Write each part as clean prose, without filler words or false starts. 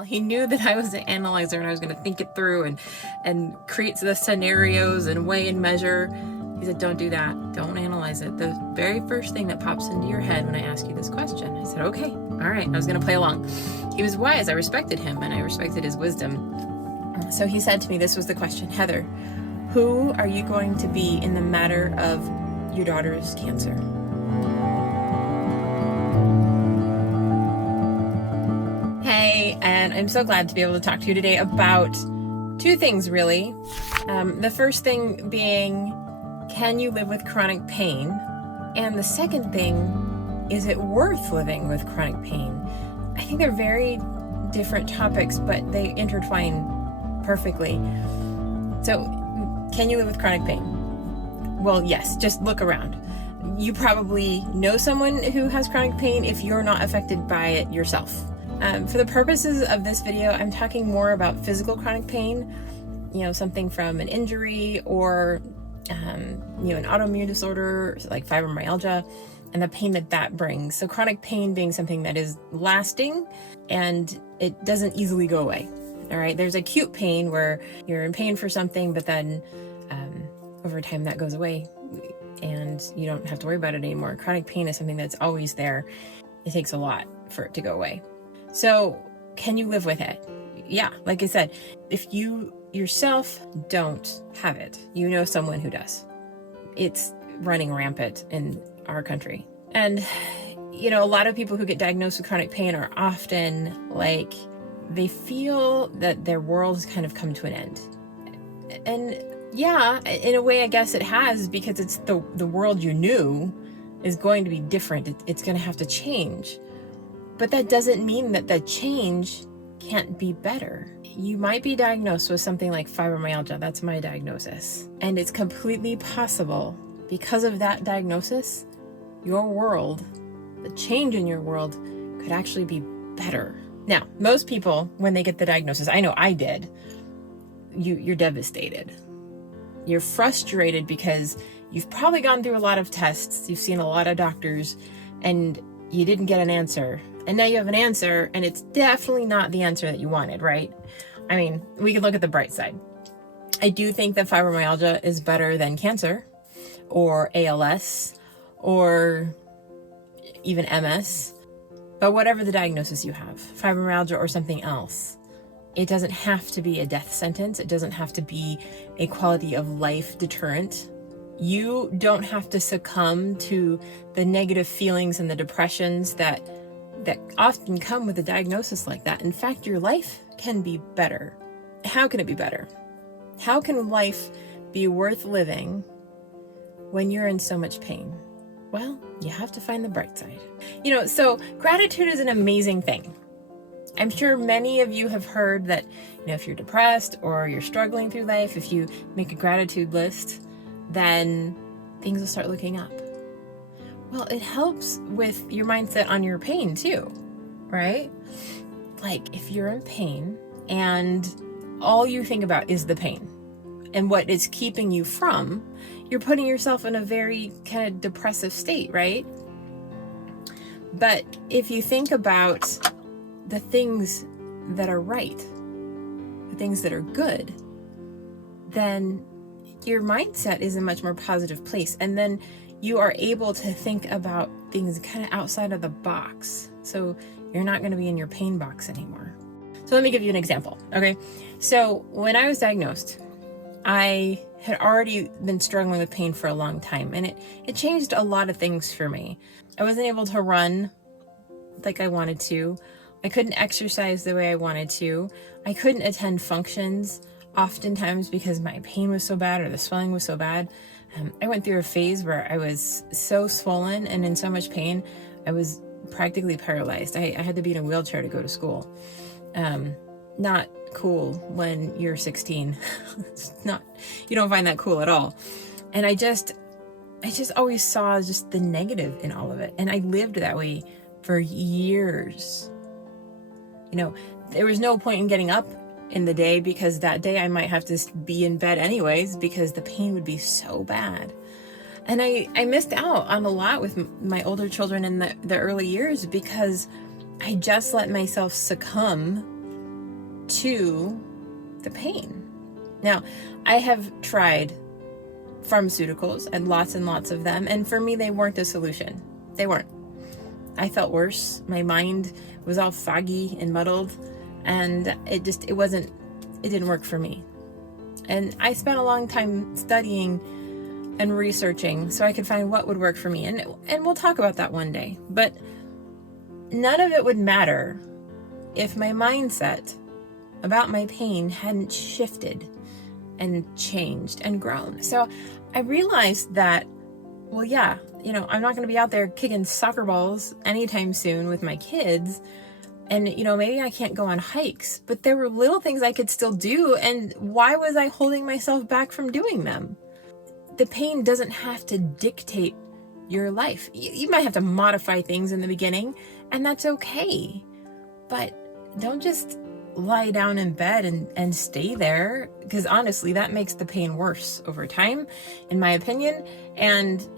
He knew that I was an analyzer and I was going to think it through and create the scenarios and weigh and measure. He said, don't do that. Don't analyze it. The very first thing that pops into your head when I ask you this question. I said, okay, all right. I was going to play along. He was wise. I respected him and I respected his wisdom. So he said to me, this was the question, Heather, who are you going to be in the matter of your daughter's cancer? Hey, and I'm so glad to be able to talk to you today about two things, really. The first thing being, can you live with chronic pain? And the second thing, is it worth living with chronic pain? I think they're very different topics, but they intertwine perfectly. So, can you live with chronic pain? Well, yes, just look around. You probably know someone who has chronic pain if you're not affected by it yourself. For the purposes of this video, I'm talking more about physical chronic pain, something from an injury or, an autoimmune disorder like fibromyalgia and the pain that brings. So chronic pain being something that is lasting and it doesn't easily go away. All right. There's acute pain where you're in pain for something, but then over time that goes away and you don't have to worry about it anymore. Chronic pain is something that's always there. It takes a lot for it to go away. So can you live with it? Yeah, like I said, if you yourself don't have it, you know someone who does. It's running rampant in our country. And, a lot of people who get diagnosed with chronic pain are often like, they feel that their world has kind of come to an end. And yeah, in a way, I guess it has, because it's the world you knew is going to be different. It's going to have to change. But that doesn't mean that the change can't be better. You might be diagnosed with something like fibromyalgia. That's my diagnosis. And it's completely possible, because of that diagnosis, your world, the change in your world, could actually be better. Now, most people, when they get the diagnosis, I know I did, you're devastated. You're frustrated because you've probably gone through a lot of tests, you've seen a lot of doctors, and you didn't get an answer. And now you have an answer, and it's definitely not the answer that you wanted, right? I mean, we could look at the bright side. I do think that fibromyalgia is better than cancer, or ALS, or even MS. But whatever the diagnosis you have, fibromyalgia or something else, it doesn't have to be a death sentence. It doesn't have to be a quality of life deterrent. You don't have to succumb to the negative feelings and the depressions that often come with a diagnosis like that. In fact, your life can be better. How can it be better? How can life be worth living when you're in so much pain? Well, you have to find the bright side. So gratitude is an amazing thing. I'm sure many of you have heard that, if you're depressed or you're struggling through life, if you make a gratitude list, then things will start looking up. Well, it helps with your mindset on your pain too, right? Like if you're in pain and all you think about is the pain and what it's keeping you from, you're putting yourself in a very kind of depressive state, right? But if you think about the things that are right, the things that are good, then your mindset is a much more positive place. And then you are able to think about things kind of outside of the box. So you're not going to be in your pain box anymore. So let me give you an example. Okay. So when I was diagnosed, I had already been struggling with pain for a long time, and it changed a lot of things for me. I wasn't able to run like I wanted to. I couldn't exercise the way I wanted to. I couldn't attend functions oftentimes because my pain was so bad or the swelling was so bad. I went through a phase where I was so swollen and in so much pain, I was practically paralyzed. I had to be in a wheelchair to go to school. Not cool when you're 16. You don't find that cool at all. And I just always saw just the negative in all of it. And I lived that way for years. There was no point in getting up in the day, because that day I might have to be in bed anyways because the pain would be so bad. And I missed out on a lot with my older children in the early years because I just let myself succumb to the pain. Now, I have tried pharmaceuticals and lots of them, and for me, they weren't a solution. They weren't. I felt worse. My mind was all foggy and muddled, and it didn't work for me. And I spent a long time studying and researching so I could find what would work for me. And we'll talk about that one day. But none of it would matter if my mindset about my pain hadn't shifted and changed and grown. So I realized that, well, yeah, I'm not going to be out there kicking soccer balls anytime soon with my kids. And, maybe I can't go on hikes, but there were little things I could still do. And why was I holding myself back from doing them? The pain doesn't have to dictate your life. You might have to modify things in the beginning, and that's okay. But don't just lie down in bed and stay there, because honestly, that makes the pain worse over time, in my opinion. And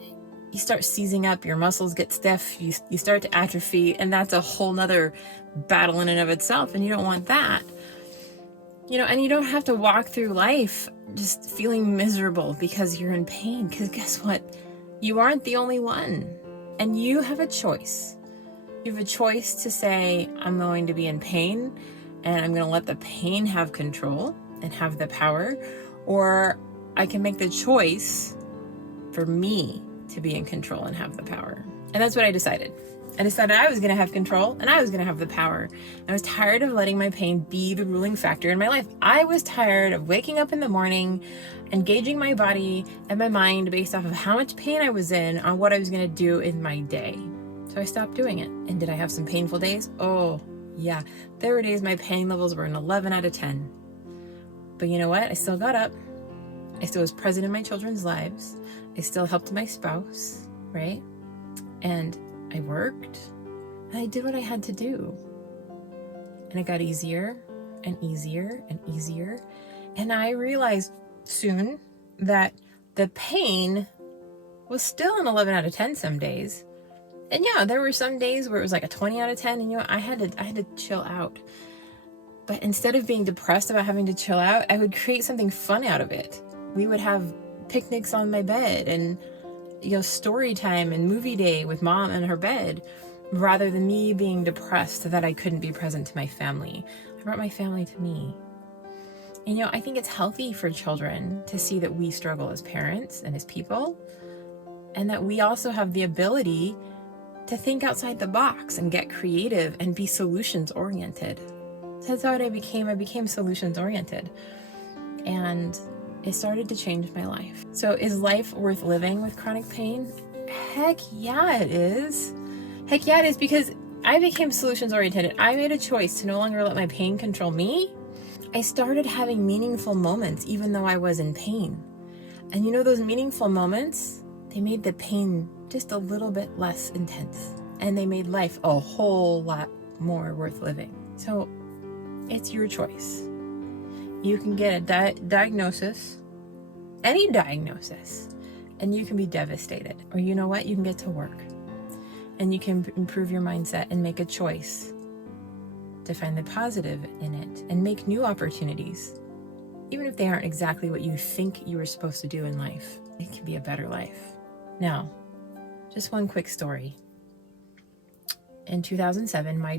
you start seizing up, your muscles get stiff, you start to atrophy, and that's a whole nother battle in and of itself, and you don't want that. And you don't have to walk through life just feeling miserable because you're in pain, because guess what? You aren't the only one, and you have a choice. You have a choice to say, I'm going to be in pain, and I'm going to let the pain have control and have the power, or I can make the choice for me to be in control and have the power. And that's what I decided. I decided I was going to have control and I was going to have the power. I was tired of letting my pain be the ruling factor in my life. I was tired of waking up in the morning and gauging my body and my mind based off of how much pain I was in on what I was going to do in my day. So I stopped doing it. And did I have some painful days? Oh, yeah. There were days my pain levels were an 11 out of 10. But you know what? I still got up. I still was present in my children's lives. I still helped my spouse, right? And I worked, and I did what I had to do. And it got easier and easier and easier. And I realized soon that the pain was still an 11 out of 10 some days. And yeah, there were some days where it was like a 20 out of 10, and I had to chill out. But instead of being depressed about having to chill out, I would create something fun out of it. We would have picnics on my bed and story time and movie day with mom in her bed, rather than me being depressed that I couldn't be present to my family. I brought my family to me. And I think it's healthy for children to see that we struggle as parents and as people, and that we also have the ability to think outside the box and get creative and be solutions oriented. That's what I became. I became solutions oriented. And it started to change my life. So is life worth living with chronic pain? Heck yeah, it is. Heck yeah, it is, because I became solutions oriented. I made a choice to no longer let my pain control me. I started having meaningful moments even though I was in pain. And those meaningful moments, they made the pain just a little bit less intense. And they made life a whole lot more worth living. So it's your choice. You can get a diagnosis, any diagnosis, and you can be devastated. Or you know what? You can get to work and you can improve your mindset and make a choice to find the positive in it and make new opportunities. Even if they aren't exactly what you think you were supposed to do in life, it can be a better life. Now, just one quick story. In 2007, my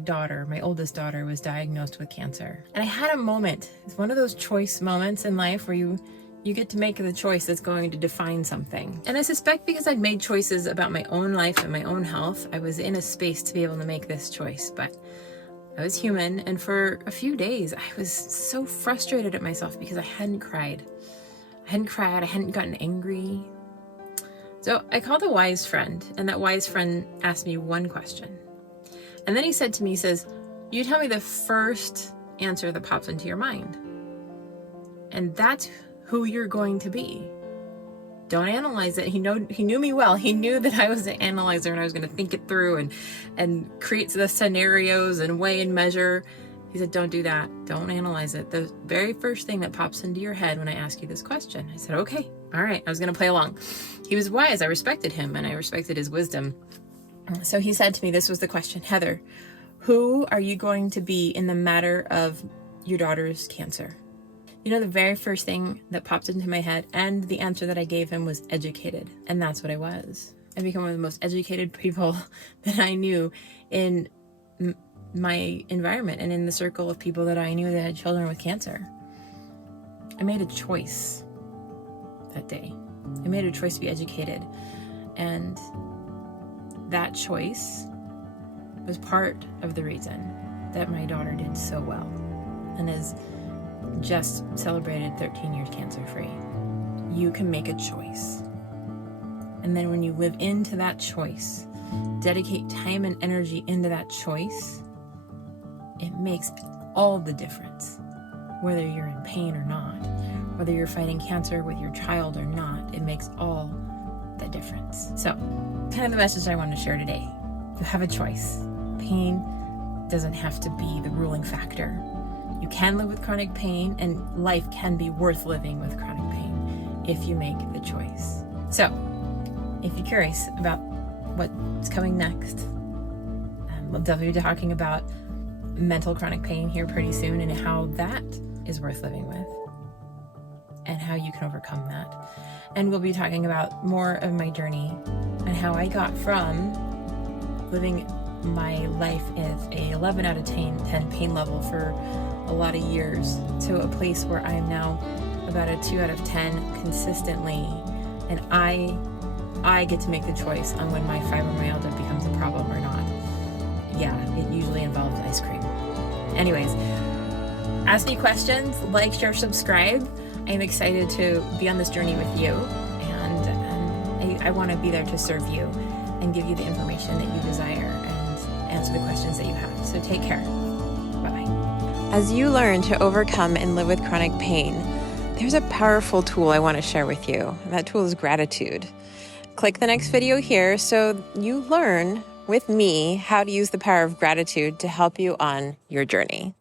oldest daughter, was diagnosed with cancer. And I had a moment. It's one of those choice moments in life where you get to make the choice that's going to define something. And I suspect because I'd made choices about my own life and my own health, I was in a space to be able to make this choice. But I was human, and for a few days, I was so frustrated at myself because I hadn't cried. I hadn't gotten angry. So I called a wise friend, and that wise friend asked me one question. And then he said to me, you tell me the first answer that pops into your mind. And that's who you're going to be. Don't analyze it. He knew me well. He knew that I was an analyzer and I was going to think it through and create the scenarios and weigh and measure. He said, don't do that. Don't analyze it. The very first thing that pops into your head when I ask you this question. I said, okay, all right. I was going to play along. He was wise. I respected him and I respected his wisdom. So he said to me, this was the question, Heather, who are you going to be in the matter of your daughter's cancer? You know, the very first thing that popped into my head, and the answer that I gave him, was educated. And that's what I was. I became one of the most educated people that I knew in my environment and in the circle of people that I knew that had children with cancer. I made a choice that day. I made a choice to be educated. And that choice was part of the reason that my daughter did so well and is just celebrated 13 years cancer-free. You can make a choice. And then when you live into that choice, dedicate time and energy into that choice, it makes all the difference. Whether you're in pain or not, whether you're fighting cancer with your child or not, it makes all the difference. So, kind of the message I want to share today. You have a choice. Pain doesn't have to be the ruling factor. You can live with chronic pain, and life can be worth living with chronic pain if you make the choice. So, if you're curious about what's coming next, we'll definitely be talking about mental chronic pain here pretty soon and how that is worth living with and how you can overcome that. And we'll be talking about more of my journey and how I got from living my life as a 11 out of 10 pain level for a lot of years to a place where I am now about a 2 out of 10 consistently. And I get to make the choice on when my fibromyalgia becomes a problem or not. Yeah, it usually involves ice cream. Anyways, ask me questions, like, share, subscribe. I am excited to be on this journey with you, and I want to be there to serve you and give you the information that you desire and answer the questions that you have. So take care. Bye-bye. As you learn to overcome and live with chronic pain, there's a powerful tool I want to share with you. And that tool is gratitude. Click the next video here so you learn with me how to use the power of gratitude to help you on your journey.